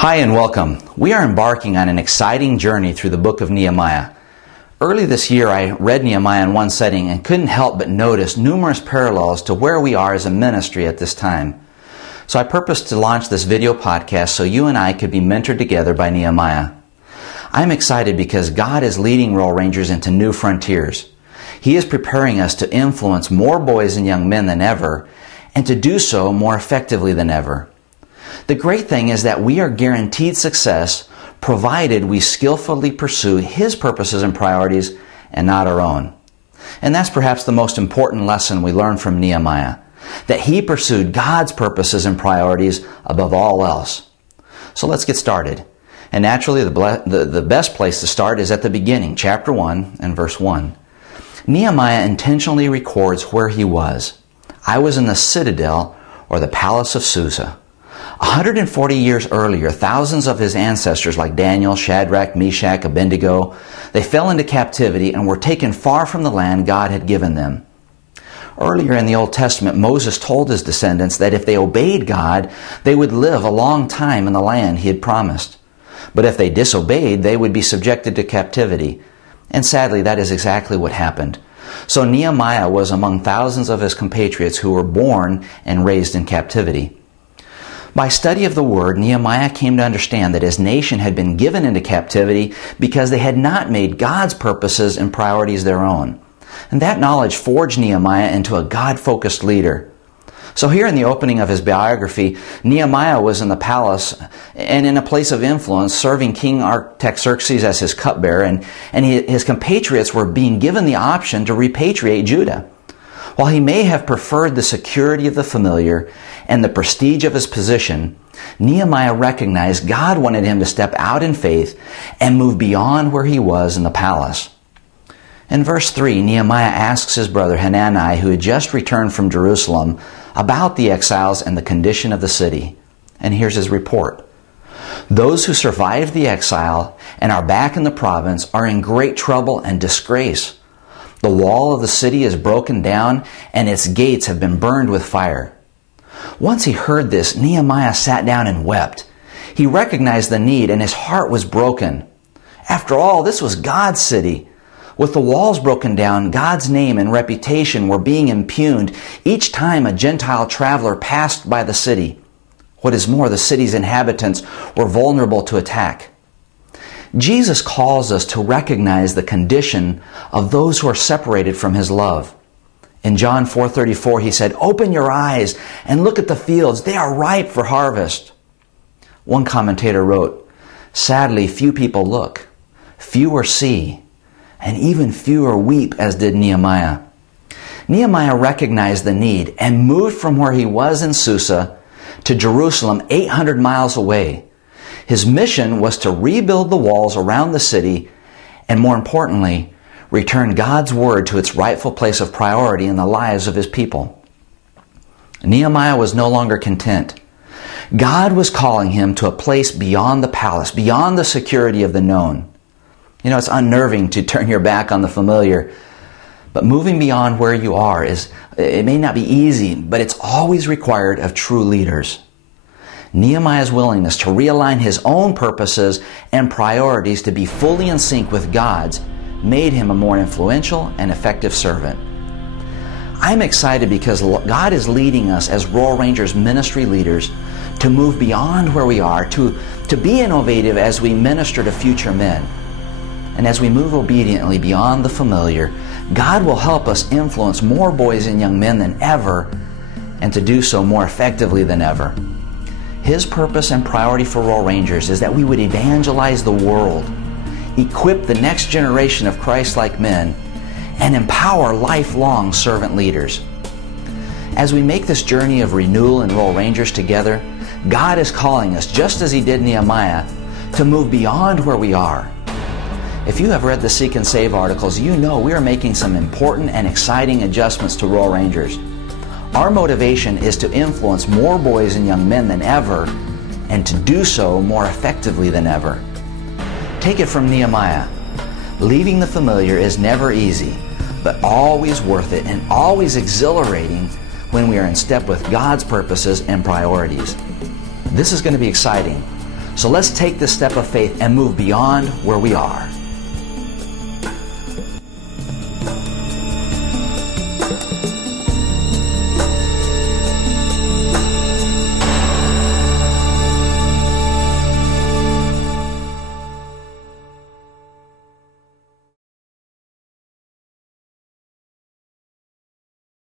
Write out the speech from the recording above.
Hi and welcome. We are embarking on an exciting journey through the book of Nehemiah. Early this year I read Nehemiah in one setting and couldn't help but notice numerous parallels to where we are as a ministry at this time. So I purposed to launch this video podcast so you and I could be mentored together by Nehemiah. I'm excited because God is leading Royal Rangers into new frontiers. He is preparing us to influence more boys and young men than ever, and to do so more effectively than ever. The great thing is that we are guaranteed success provided we skillfully pursue His purposes and priorities and not our own. And that's perhaps the most important lesson we learn from Nehemiah, that he pursued God's purposes and priorities above all else. So let's get started. And naturally, the best place to start is at the beginning, chapter 1 and verse 1. Nehemiah intentionally records where he was. I was in the citadel or the palace of Susa. 140 years earlier, thousands of his ancestors like Daniel, Shadrach, Meshach, Abednego, they fell into captivity and were taken far from the land God had given them. Earlier in the Old Testament, Moses told his descendants that if they obeyed God, they would live a long time in the land He had promised. But if they disobeyed, they would be subjected to captivity. And sadly, that is exactly what happened. So Nehemiah was among thousands of his compatriots who were born and raised in captivity. By study of the Word, Nehemiah came to understand that his nation had been given into captivity because they had not made God's purposes and priorities their own. And that knowledge forged Nehemiah into a God-focused leader. So here in the opening of his biography, Nehemiah was in the palace and in a place of influence, serving King Artaxerxes as his cupbearer, and his compatriots were being given the option to repatriate Judah. While he may have preferred the security of the familiar and the prestige of his position, Nehemiah recognized God wanted him to step out in faith and move beyond where he was in the palace. In verse 3, Nehemiah asks his brother Hanani, who had just returned from Jerusalem, about the exiles and the condition of the city. And here's his report. Those who survived the exile and are back in the province are in great trouble and disgrace. The wall of the city is broken down and its gates have been burned with fire. Once he heard this, Nehemiah sat down and wept. He recognized the need and his heart was broken. After all, this was God's city. With the walls broken down, God's name and reputation were being impugned each time a Gentile traveler passed by the city. What is more, the city's inhabitants were vulnerable to attack. Jesus calls us to recognize the condition of those who are separated from His love. In John 4:34, He said, "Open your eyes and look at the fields. They are ripe for harvest." One commentator wrote, "Sadly, few people look, fewer see, and even fewer weep as did Nehemiah." Nehemiah recognized the need and moved from where he was in Susa to Jerusalem 800 miles away. His mission was to rebuild the walls around the city and, more importantly, return God's Word to its rightful place of priority in the lives of His people. Nehemiah was no longer content. God was calling him to a place beyond the palace, beyond the security of the known. You know, it's unnerving to turn your back on the familiar, but moving beyond where you are it may not be easy, but it's always required of true leaders. Nehemiah's willingness to realign his own purposes and priorities to be fully in sync with God's made him a more influential and effective servant. I'm excited because God is leading us as Royal Rangers ministry leaders to move beyond where we are, to be innovative as we minister to future men. And as we move obediently beyond the familiar, God will help us influence more boys and young men than ever, and to do so more effectively than ever. His purpose and priority for Royal Rangers is that we would evangelize the world, equip the next generation of Christ-like men, and empower lifelong servant leaders. As we make this journey of renewal in Royal Rangers together, God is calling us, just as He did Nehemiah, to move beyond where we are. If you have read the Seek and Save articles, you know we are making some important and exciting adjustments to Royal Rangers. Our motivation is to influence more boys and young men than ever, and to do so more effectively than ever. Take it from Nehemiah. Leaving the familiar is never easy, but always worth it and always exhilarating when we are in step with God's purposes and priorities. This is going to be exciting. So let's take this step of faith and move beyond where we are.